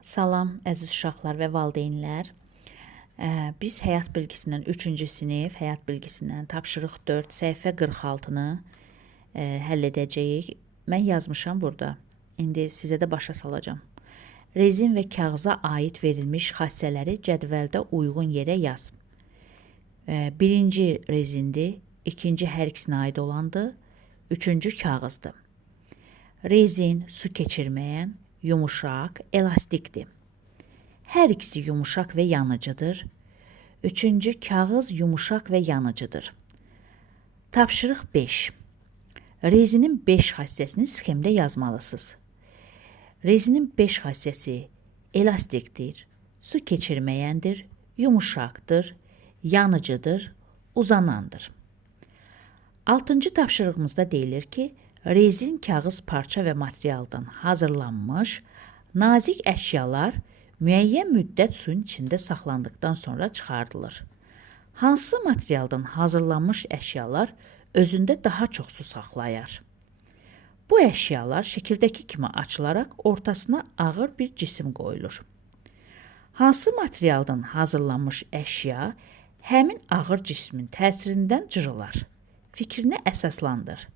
Salam, əziz uşaqlar və valideynlər. Biz həyat bilgisindən 3-cü sinif, həyat bilgisindən tapşırıq 4, səhifə 46-nı həll edəcəyik. Mən yazmışam burada. İndi sizə də başa salacağam. Rezin və kağıza aid verilmiş xassələri cədvəldə uyğun yerə yaz. Birinci rezindir, ikinci hər ikisinə aid olandır, üçüncü kağızdır. Rezin su keçirməyən, yumuşaq, elastikdir. Hər ikisi yumuşaq və yanıcıdır. Üçüncü kağız yumuşaq və yanıcıdır. Tapşırıq 5. Rezinin 5 xassəsini sxemdə yazmalısınız. Rezinin 5 xassəsi elastikdir, su keçirməyəndir, yumuşaqdır, yanıcıdır, uzanandır. 6-cı tapşırığımızda deyilir ki, rezin kağız parça və materialdan hazırlanmış nazik əşyalar müəyyən müddət suyun içində saxlandıqdan sonra çıxardılır. Hansı materialdan hazırlanmış əşyalar özündə daha çox su saxlayar? Bu əşyalar şəkildəki kimi açılaraq ortasına ağır bir cisim qoyulur. Hansı materialdan hazırlanmış əşya həmin ağır cismin təsirindən cırılar? Fikrinə əsaslandır.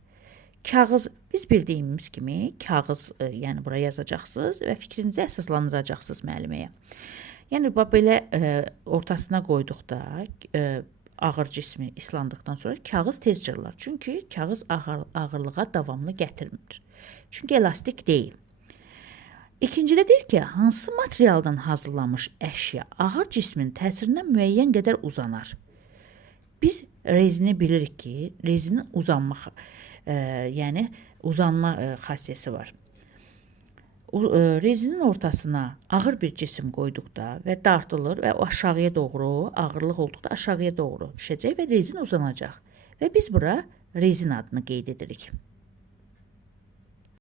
Kağız, biz bildiyimiz kimi kağız, yəni bura yazacaqsınız və fikrinizi əsaslandıracaqsınız müəlliməyə. Yəni belə ortasına qoyduqda ağır cismi islandıqdan sonra kağız tez cırılır. Çünki kağız ağırlığa davamlı gətirmir. Çünki elastik deyil. İkincidə deyir ki, hansı materialdan hazırlanmış əşya ağır cismin təsirindən müəyyən qədər uzanar? Biz rezini bilirik ki, rezinin uzanma xassəsi var. Rezinin ortasına ağır bir cisim qoyduqda və dartılır və o aşağıya doğru, ağırlıq olduqda aşağıya doğru düşəcək və rezin uzanacaq. Və biz bura rezin adını qeyd edirik.